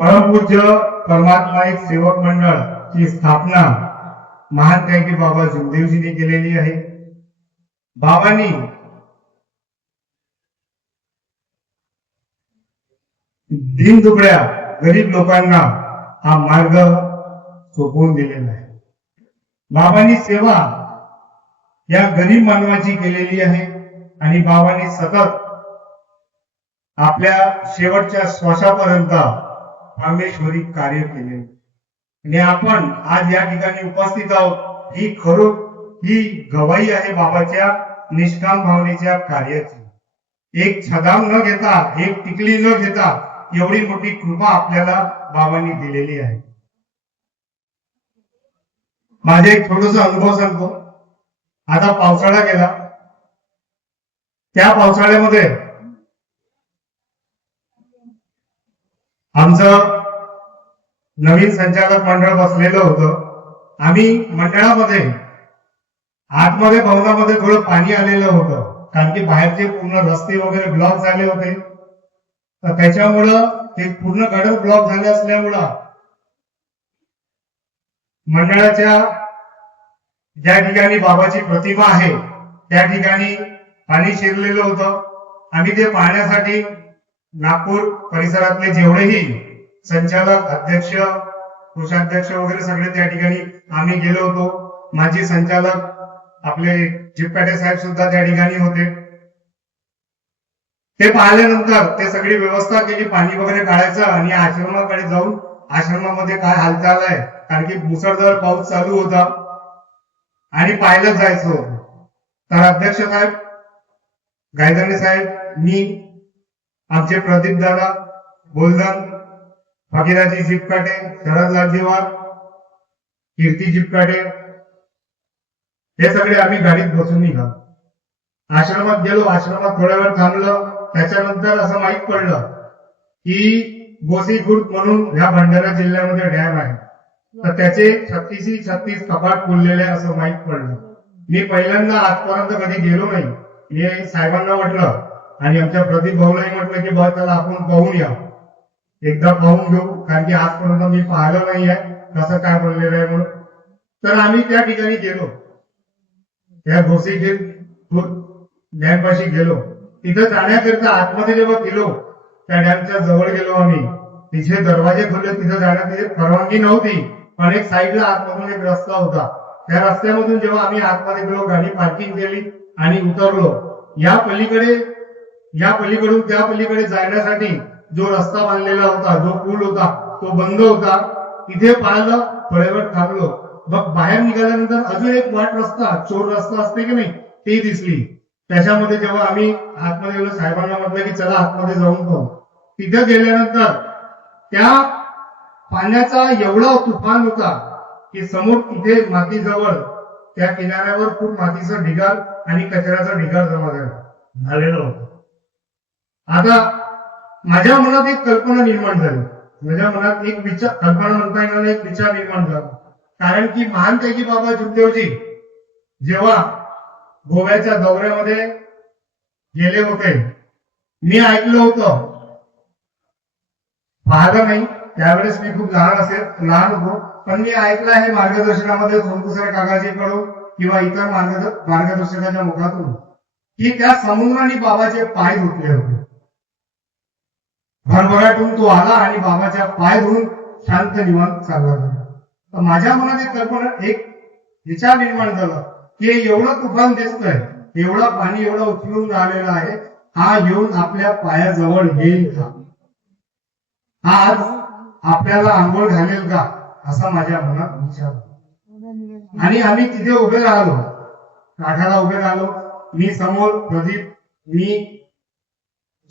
परमपूज्य परमात्मा एक सेवक मंडळ ची स्थापना महान त्यागी बाबा जुमदेवजींनी केलेली आहे। बाबांनी दीनदुबळ्या गरीब लोकांना हा मार्ग सोपवून दिलेला आहे। बाबांनी सेवा या गरीब मानवाची केलेली आहे आणि बाबांनी सतत आपल्या शेवटच्या श्वासापर्यंत परमेश्वरी कार्य केले आणि आपण आज या ठिकाणी उपस्थित आहोत ही गवाही आहे बाबाच्या निष्काम भावनेच्या कार्याची। एक छदाम न घेता, एक टिकली न घेता एवढी मोठी कृपा आपल्याला बाबांनी दिलेली आहे। माझा एक छोटासा अनुभव सांगतो। आता पावसाळा गेला, त्या पावसाळ्यामध्ये आमचं नवीन संचालक मंडळ बसलेलं होतं। आम्ही मंडळामध्ये आतमध्ये भवनामध्ये थोडं पाणी आलेलं होतं, कारण की बाहेरचे पूर्ण रस्ते वगैरे ब्लॉक झाले होते। तर त्याच्यामुळं ते पूर्ण गटर ब्लॉक झाले असल्यामुळं मंडळाच्या ज्या ठिकाणी बाबाची प्रतिमा आहे त्या ठिकाणी पाणी शिरलेलं होतं। आम्ही ते पाहण्यासाठी नागपूर परिसरातले जेवढेही संचालक, अध्यक्ष, कोषाध्यक्ष वगैरे सगळे त्या ठिकाणी आम्ही गेलो होतो। माजी संचालक आपले जिप्पाटे साहेब सुद्धा त्या ठिकाणी होते। ते पाहिल्यानंतर ते सगळी व्यवस्था केली, पाणी वगैरे काढायचं आणि आश्रमाकडे जाऊन आश्रमामध्ये काय हालचाल आहे, कारण की मुसळधार पाऊस चालू होता आणि पाहायला जायचं होतं। तर अध्यक्ष साहेब, गायधनी साहेब, मी, आमचे प्रदीप दादा बोलदान, भागीराजी जिपकाटे, शरद लालजीवार, कीर्ती जिपकाटे, हे सगळे आम्ही गाडीत बसून निघालो। आश्रमात गेलो, आश्रमात थोड्या वेळ थांबलो। त्याच्यानंतर असं माहित पडलं की गोसीखुर्द म्हणून ह्या भंडारा जिल्ह्यामध्ये डॅम आहे, तर त्याचे 36 कपाट फुललेले असं माहित पडलं। मी पहिल्यांदा आजपर्यंत कधी गेलो नाही। मी साहेबांना म्हटलं आणि आमच्या प्रदीप भाऊलाही म्हटलं की बा त्याला आपण पाहून या, एकदा पाहून घेऊ, कारण की आजपर्यंत मी पाहिलं नाही आहे कसं काय बनलेलं आहे म्हणून। तर आम्ही त्या ठिकाणी गेलो, त्या गोसीखुर्द डॅम पाशी गेलो। तिथं जाण्याकरिता आतमध्ये जेव्हा गेलो, त्या डॅमच्या जवळ गेलो आम्ही, तिथे दरवाजे खोलले, तिथं जाण्याची परवानगी नव्हती, पण एक साईडला आतमधून एक रस्ता होता। त्या रस्त्यामधून जेव्हा आम्ही आतमध्ये गेलो, गाडी पार्किंग केली आणि उतरलो। या पलीकडून त्या पलीकडे जाण्यासाठी जो रस्ता बांधलेला होता, जो पूल होता, तो बंद होता। तिथे पाहिलं, थोड्या वेळ थांबलो, मग बाहेर निघाल्यानंतर अजून एक वाट रस्ता, चोर रस्ता असते की नाही, ती दिसली। त्याच्यामध्ये जेव्हा आम्ही आतमध्ये गेलो, साहेबांना म्हटलं की चला आतमध्ये जाऊन पाहू। तिथे गेल्यानंतर त्या पाण्याचा एवढा तुफान होता की समोर तिथे मातीजवळ त्या किनाऱ्यावर खूप मातीचा ढिगार आणि कचऱ्याचा ढिगार जमा झालेला होता। आता माझ्या मनात एक कल्पना निर्माण झाली, माझ्या मनात एक विचार, कल्पना म्हणता येणार, एक विचार निर्माण झाला। कारण की महान त्यागी बाबा जुमदेवजी जेव्हा गोव्याच्या दौऱ्यामध्ये गेले होते, मी ऐकलं होतं, पाहिलं नाही त्यावेळेस, मी खूप लहान होतो, पण मी ऐकलं आहे मार्गदर्शनामध्ये सोनकुसरे काकाजीकडून किंवा इतर मार्गदर्शकाच्या मुखातून की त्या समुद्राने बाबाचे पाय धुतले होते। भरभराटून तो आला आणि बाबाच्या पाय धुवून शांत निवांत चालला गेला। तर माझ्या मनात एक कल्पना, एक विचार निर्माण झाला की एवढं तुफान दिसतंय, एवढा पाणी एवढा उचलून राहिलेला आहे, हा येऊन आपल्या पायाजवळ येईल का, आज आपल्याला आंघोळ घालेल का, असा माझ्या मनात विचार। आणि आम्ही तिथे उभे राहिलो, काठाला उभे राहिलो, मी समोर प्रदीप, मी,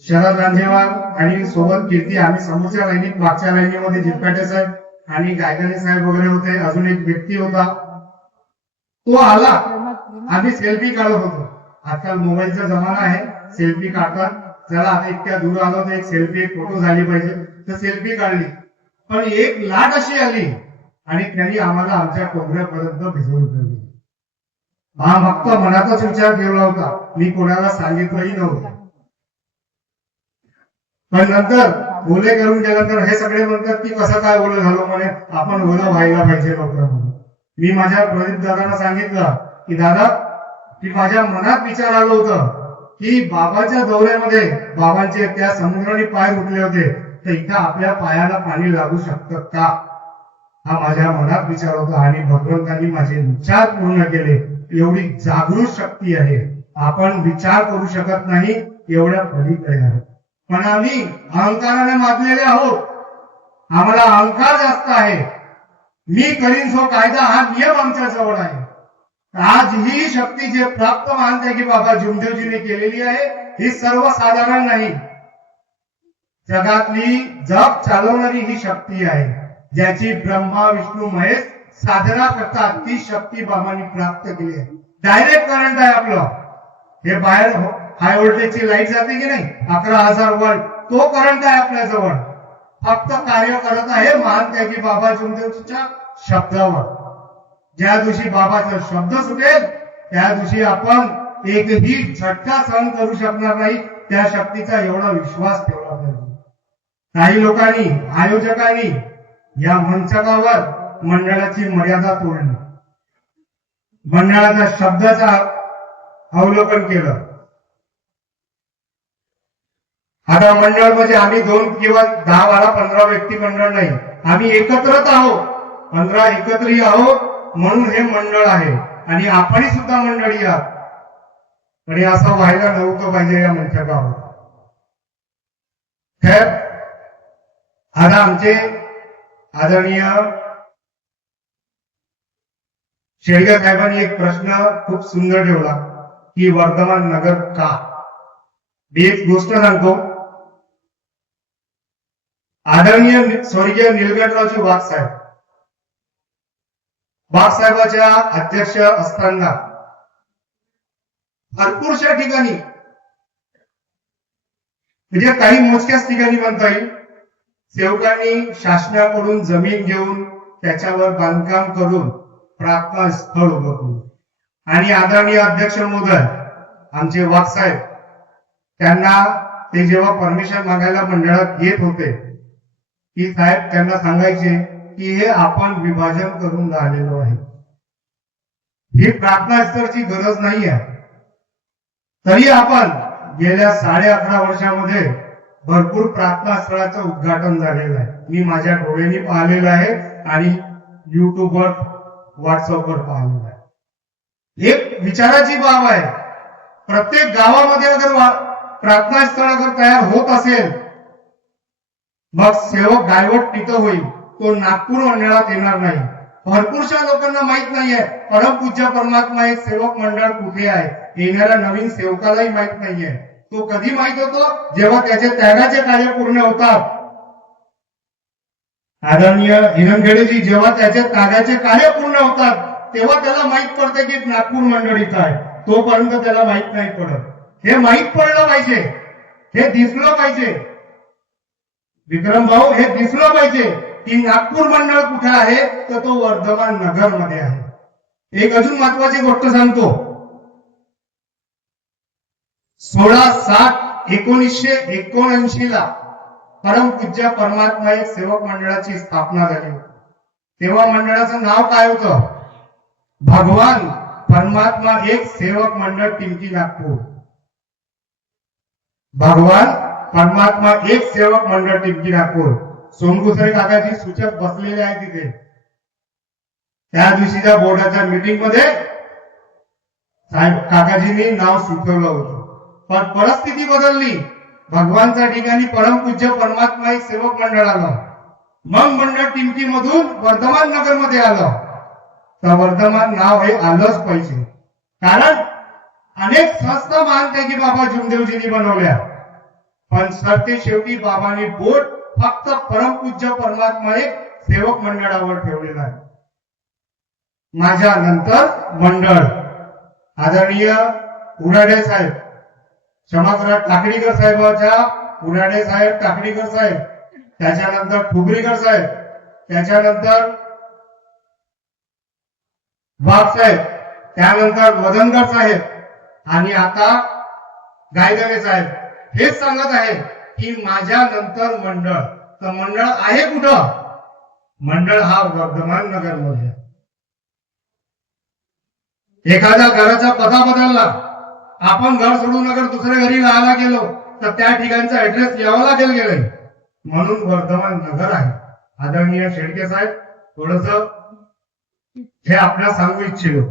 शरद लांजेवार आणि सोबत कीर्ती, आम्ही समोरच्या लाईनीत, मागच्या लाईनीमध्ये जिप्पाटे साहेब आणि गायधनी साहेब वगैरे होते। अजून एक व्यक्ती होता, तो आला, आम्ही सेल्फी काढत होतो। आजकाल मोबाईलचा जमाना आहे, सेल्फी काढतात, चला आता इतक्या दूर आलो तर एक सेल्फी, एक फोटो झाली पाहिजे, तर सेल्फी काढली। पण एक लाट अशी आली आणि त्यांनी आम्हाला आमच्या टोंगऱ्यापर्यंत भिजवून ठेवली। हा फक्त मनातच विचार ठेवला होता, मी कोणाला सांगितलंही नव्हतं। पण नंतर ओले करून गेल्यानंतर हे सगळे म्हणतात की कसं काय ओलं झालो म्हणे, आपण ओलं व्हायला पाहिजे लवकर म्हणून. मी माझ्या प्रदीप दादांना सांगितलं की दादा, की माझ्या मनात विचार आलं होतं की बाबाच्या दौऱ्यामध्ये बाबांचे त्या समुद्राने पाय उठले होते, तर इथं आपल्या पायाला पाणी लागू शकतं का, हा माझ्या मनात विचार होता. आणि भगवंतांनी माझे विचार पूर्ण केले. एवढी जागृत शक्ती आहे, आपण विचार करू शकत नाही एवढ्या पलीकडे आहे. पण आम्ही अहंकाराने माजलेले आहोत, आम्हाला अहंकार जास्त आहे. मी करीन सो कायदा हा नियम आमच्या जवळ आहे. आज ही शक्ती जे प्राप्त मानते की बाबा जुमदेवजीने केलेली आहे, ही सर्वसाधारण नाही, जगातली जग चालवणारी ही शक्ती आहे, ज्याची ब्रह्मा विष्णू महेश साधना करतात. ती शक्ती बाबांनी प्राप्त केली आहे. डायरेक्ट करंट आहे आपलं, हे बाहेर हाय व्होल्टेजची लाईट जाते की नाही, 11,000 वोल्ट, तो करंट आहे आपल्या जवळ. फक्त कार्य करत आहे मानते की बाबा जुमदेवजीच्या शब्दावर. ज्या दिवशी बाबाचा शब्द सुटेल त्या दिवशी आपण एकही झटका सहन करू शकणार नाही. त्या शक्तीचा एवढा विश्वास ठेवला पाहिजे. काही लोकांनी, आयोजकांनी या मंचकावर मंडळाची मर्यादा तोडली, मंडळाच्या शब्दाचा अवलोकन केलं. आता मंडळ म्हणजे आम्ही 2 किंवा 10, 12, 15 व्यक्ती मंडळ नाही, आम्ही एकत्रच आहोत, 15 एकत्री आहोत म्हणून हे मंडळ आहे. आणि आपणही सुद्धा मंडळी आहात. पण हे असं व्हायला नव्हतं पाहिजे या मंचकावर. खैर, आता आमचे आदरणीय शेळगे साहेबांनी एक प्रश्न खूप सुंदर ठेवला की वर्धमान नगर का. मी एक गोष्ट सांगतो. आदरणीय स्वर्गीय निलकंठरावजी वाघ साहेब, वाघ साहेबाच्या अध्यक्ष असताना भरपूरशा ठिकाणी, म्हणजे काही मोजक्याच ठिकाणी म्हणता येईल, सेवकांनी शासनाकडून जमीन घेऊन त्याच्यावर बांधकाम करून प्रार्थना स्थळ उभं करून, आणि आदरणीय अध्यक्ष महोदय आमचे वाघ साहेब, त्यांना ते जेव्हा परमिशन मागायला मंडळात येत होते की साहेब त्यांना सांगायचे की हे आपण विभाजन करून राहिलेलो आहे, ही प्रार्थना स्थळाची गरज नाही आहे. तरी आपण गेल्या 11.5 वर्षामध्ये भरपूर प्रार्थना स्थळाचं उद्घाटन झालेलं आहे. मी माझ्या डोळ्यांनी पाहिलेलं आहे आणि युट्यूबवर, व्हॉट्सअपवर पाहिलेलं आहे. एक विचाराची बाब आहे, प्रत्येक गावामध्ये अगर प्रार्थना स्थळ अगर तयार होत असेल, मग सेवक गायवट तिथं होईल, तो नागपूर मंडळात येणार नाही. भरपूरशा लोकांना माहित नाहीये परमपूज्य परमात्मा एक सेवक मंडळ कुठे आहे, येणाऱ्या नवीन सेवकालाही माहित नाहीये. तो कधी माहित होतो, जेव्हा त्याचे त्यागाचे कार्य पूर्ण होतात. आदरणीय हिरणखेडेजी जेव्हा त्याचे त्यागाचे कार्य पूर्ण होतात तेव्हा त्याला माहित पडते की नागपूर मंडळ इथं आहे. तोपर्यंत त्याला माहित नाही पडत. हे माहित पडलं पाहिजे, हे दिसलं पाहिजे विक्रम भाऊ, हे दिसलं पाहिजे की नागपूर मंडळ कुठे आहे, तर तो वर्धमान नगर मध्ये आहे. एक अजून महत्वाची गोष्ट सांगतो. 16/7/1979 ला परमपूज्य परमात्मा एक सेवक मंडळाची स्थापना झाली होती. तेव्हा मंडळाचं नाव काय होतं? भगवान परमात्मा एक सेवक मंडळ टिमकी नागपूर. भगवान परमात्मा एक सेवक मंडळ टिमकी नागपूर. सोनगुसरे काकाजी सूचक बसलेले आहे तिथे. त्या दिवशीच्या बोर्डाच्या मीटिंग मध्ये साहेब काकाजींनी नाव सुचवलं होतं, पण परिस्थिती बदलली. भगवानच्या ठिकाणी परमपूज्य परमात्मा एक सेवक मंडळ आलं. मग मंडळ टिमकी मधून वर्धमान नगर मध्ये आलं. तर वर्धमान नाव हे आलंच पाहिजे, कारण अनेक संस्था मानते की बाबा जुमदेवजींनी बनवल्या, पण सरते शेवटी बाबांनी बोट फक्त परमपूज्य परमात्मा एक सेवक मंडळावर ठेवलेला आहे. माझ्या नंतर मंडळ आदरणीय उराडे साहेब, क्षमा करा, टाकडीकर साहेबाच्या, उराडे साहेब, टाकडीकर साहेब, त्याच्यानंतर ठुबरीकर साहेब, त्याच्यानंतर वाघ साहेब, त्यानंतर मदनकर साहेब आणि आता गायदरे साहेब. हेच सांगत आहे की माझ्या नंतर मंडळ. तर मंडळ आहे कुठं? मंडळ हा वर्धमान नगर मध्ये. एखाद्या घराचा पत्ता बदलला, आपण घर सोडून अगर दुसऱ्या घरी राहायला गेलो तर त्या ठिकाणचा ऍड्रेस यावा लागेल गेले, म्हणून वर्धमान नगर आहे. आदरणीय शेळके साहेब, थोडस हे आपल्याला सांगू इच्छितो.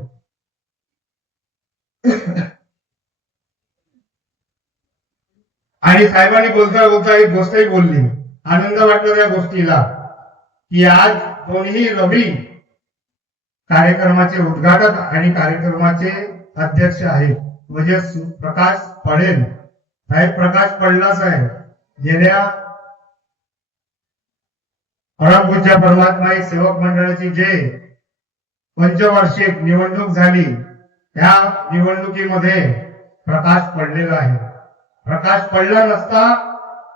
आणि साहेबांनी बोलता बोलता एक गोष्टही बोलली, आनंद वाटला त्या गोष्टीला, की आज कोणीही रवी कार्यक्रमाचे उद्घाटक आणि कार्यक्रमाचे अध्यक्ष आहेत म्हणजे प्रकाश पडेल साहेब. प्रकाश पडला साहेब गेल्या परमपूज्य परमात्मा सेवक मंडळाची जे पंचवार्षिक निवडणूक झाली त्या निवडणुकीमध्ये प्रकाश पडलेला आहे. प्रकाश पडला नसता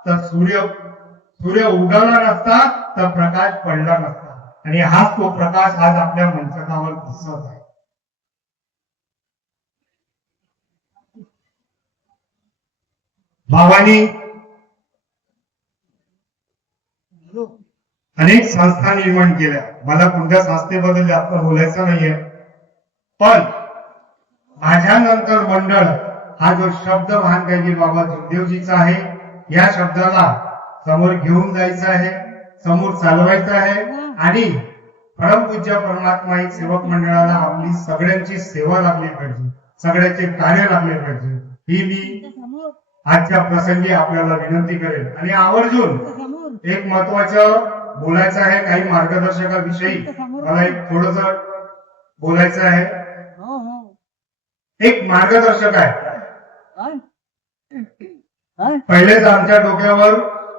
तर सूर्य उगवला नसता तर प्रकाश पडला नसता. आणि हाच तो प्रकाश आज आपल्या मंचकावर दिसत आहे. बाबांनी अनेक संस्था निर्माण केल्या. मला कोणत्या संस्थेबद्दल जास्त बोलायचं नाहीये, पण माझ्या नंतर मंडळ हा जो शब्द महानकाजी बाबा जोगदेवजीचा आहे, या शब्दाला समोर घेऊन जायचं आहे, समोर चालवायचं आहे. आणि परमपूज्य परमात्मा एक सेवक मंडळाला आपली सगळ्यांची सेवा लागली पाहिजे, सगळ्यांचे कार्य लागले पाहिजे, ही मी आजच्या प्रसंगी आपल्याला विनंती करेन. आणि आवर्जून एक महत्वाचं बोलायचं आहे, काही मार्गदर्शकाविषयी मला एक थोडस बोलायचं आहे. एक मार्गदर्शक आहे. पहिलेच आमच्या डोक्यावर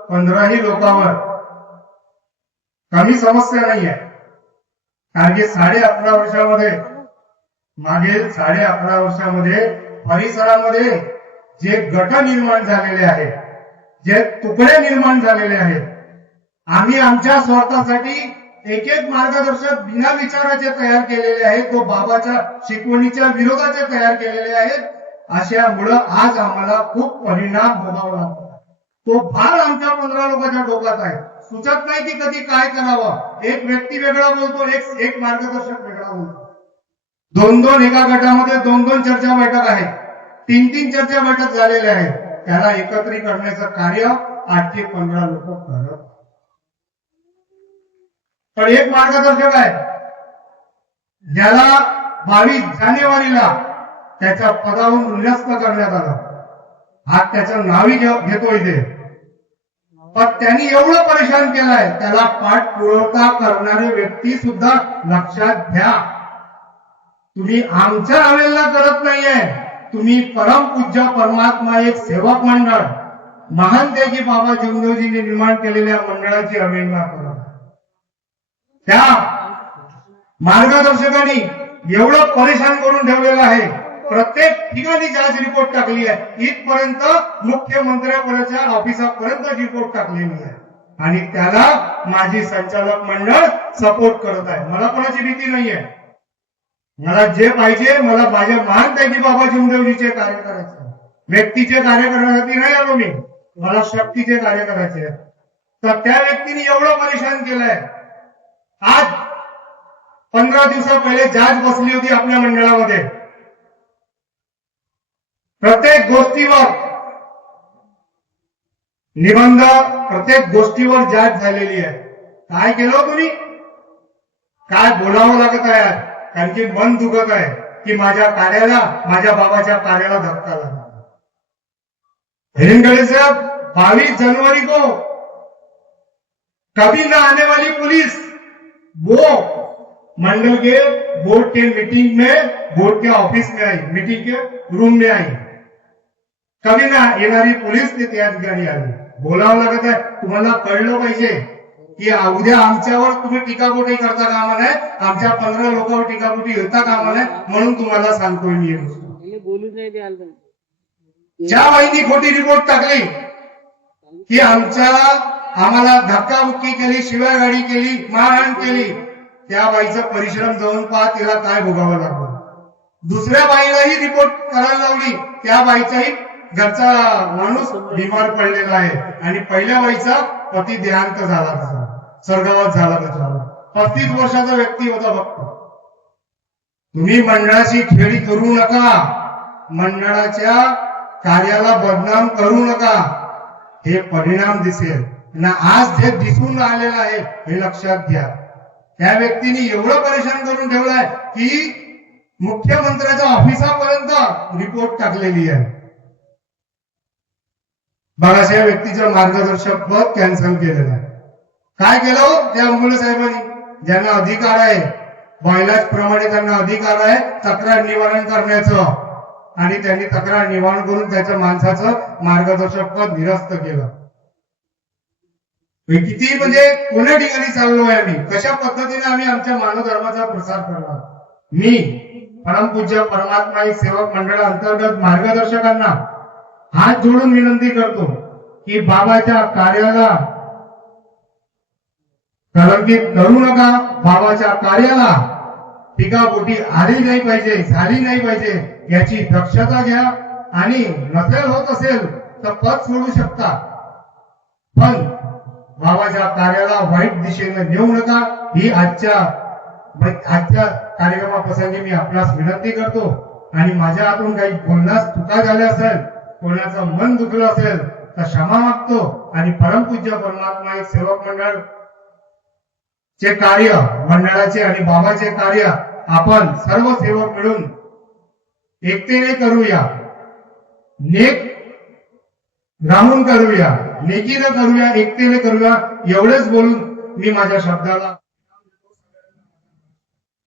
15ही लोकांवर कमी समस्या नाही आहे, कारण की 11.5 वर्षामध्ये मागील 11.5 वर्षामध्ये परिसरामध्ये जे गट निर्माण झालेले आहेत, जे तुकडे निर्माण झालेले आहेत, आम्ही आमच्या स्वार्थासाठी एक एक मार्गदर्शक बिना विचाराचे तयार केलेले आहेत, तो बाबाच्या शिकवणीच्या विरोधाचे तयार केलेले आहेत. अशामुळं आज आम्हाला खूप परिणाम भोगावा लागतो. तो भार आमच्या 15 लोकांच्या डोक्यात आहे. सुचत नाही की कधी काय करावं. एक व्यक्ती वेगळा बोलतो, एक मार्गदर्शक वेगळा बोलतो. 2-2 एका गटामध्ये 2-2 चर्चा बैठक आहेत, 3-3 चर्चा बैठक झालेल्या आहेत. त्याला एकत्रित करण्याचं कार्य आजचे 15 लोक करत. पण एक मार्गदर्शक आहे, ज्याला 22 जानेवारीला त्याच्या पदावरून निरस्त करण्यात आलं. हा त्याचं नावही घेतो इथे. पण त्यांनी एवढं परेशान केलंय, त्याला पाठपुरवठा करणारे व्यक्ती सुद्धा लक्षात घ्या. तुम्ही आमच्या अवेलना करत नाहीये, तुम्ही परमपूज्य परमात्मा एक सेवक मंडळ महान त्यागी बाबा जोगदेवजींनी निर्माण केलेल्या मंडळाची अवेलना करत. त्या मार्गदर्शकांनी एवढं परेशान करून ठेवलेलं आहे. प्रत्येक ठिकाणी जांच रिपोर्ट टाकली आहे, इथपर्यंत मुख्यमंत्र्यापर्यंतच्या ऑफिसापर्यंत रिपोर्ट टाकलेली आहे. आणि त्याला माझी संचालक मंडळ सपोर्ट करत आहे. मला कोणाची भीती नाहीये. मला जे पाहिजे, मला माझ्या महान त्यागी बाबा जोगदेवजीचे कार्य करायचे, व्यक्तीचे कार्य करण्यासाठी नाही आलो मी, मला शक्तीचे कार्य करायचे. तर त्या व्यक्तीने एवढं परेशान केलंय. आज 15 दिवसा पहिले जांच बसली होती आपल्या मंडळामध्ये. प्रत्येक गोष्टीवर निबंध, प्रत्येक गोष्टीवर जांच झालेली आहे. काय केलं तुम्ही? काय बोलावं लागत आहे? कारण की मन दुखत आहे की माझ्या कार्याला, माझ्या बाबाच्या कार्याला धक्का लागला. हिरनगढ़े साहब 22 जनवरी को कभी न आने वाली पुलिस वो मंडल के बोर्ड के मीटिंग में, बोर्ड के ऑफिस में आई, मीटिंग के रूम में आई. कभी ना येणारी पोलीस ते त्या ठिकाणी आली. बोलावं लागत आहे. तुम्हाला कळलं पाहिजे की उद्या आमच्यावर तुम्ही टीकापोटी करता कामा नये, आमच्या 15 लोकांवर टीकापोटी होता कामा नये, म्हणून तुम्हाला सांगतोय मी. ज्या बाईंनी खोटी रिपोर्ट टाकली की आम्हाला धक्काबुक्की केली, शिवागाडी केली, मारहाण केली, त्या बाईचा परिश्रम जाऊन पहा, तिला काय भोगावं लागलं. दुसऱ्या बाईलाही रिपोर्ट करायला लावली, त्या बाईचाही घरचा माणूस बिमार पडलेला आहे आणि पहिल्या वयचा पती देहांत झाला त्याचा, स्वर्गवास झाला त्याच्यावर. 35 वर्षाचा व्यक्ती होता फक्त. तुम्ही मंडळाची खेळी करू नका, मंडळाच्या कार्याला बदनाम करू नका. हे परिणाम दिसेल ना. आज जे दिसून आलेलं आहे हे लक्षात घ्या. त्या व्यक्तीने एवढं परेशान करून ठेवलंय की मुख्यमंत्र्याच्या ऑफिसापर्यंत रिपोर्ट टाकलेली आहे. बघा, त्या व्यक्तीचं मार्गदर्शक पद कॅन्सल केलेलं आहे. काय केलं त्या अंबुले साहेबांनी? ज्यांना अधिकार आहे, बॉयलाज प्रमाणे त्यांना अधिकार आहे तक्रार निवारण करण्याचं, आणि त्यांनी तक्रार निवारण करून त्याच्या माणसाचं मार्गदर्शक पद निरस्त केलं. किती म्हणजे कोण्या ठिकाणी चाललोय आम्ही, कशा पद्धतीने आम्ही आमच्या मानव धर्माचा प्रसार करणार. मी परमपूज्य परमात्मा सेवक मंडळ अंतर्गत मार्गदर्शकांना हात जोडून विनंती करतो की बाबाच्या कार्याला कलंकित करू नका. बाबाच्या कार्याला टीकापोटी आली नाही पाहिजे, झाली नाही पाहिजे, याची दक्षता घ्या. आणि नसेल होत असेल तर पद सोडू शकता, पण बाबाच्या कार्याला वाईट दिशेने नेऊ नका. ही आजच्या कार्यक्रमाप्रसंगी मी आपणास विनंती करतो. आणि माझ्या हातून काही बोलण्यास चुका झाल्या असेल, कोणाचं मन दुखलं असेल तर क्षमा मागतो. आणि परमपूज्य परमात्मा एक सेवक मंडळ चे कार्य, मंडळाचे आणि बाबाचे कार्य आपण सर्व सेवक मिळून एकतेने करूया, नेक राहून करूया, नेकीनं करूया, एकतेने करूया. एवढेच बोलून मी माझ्या शब्दाला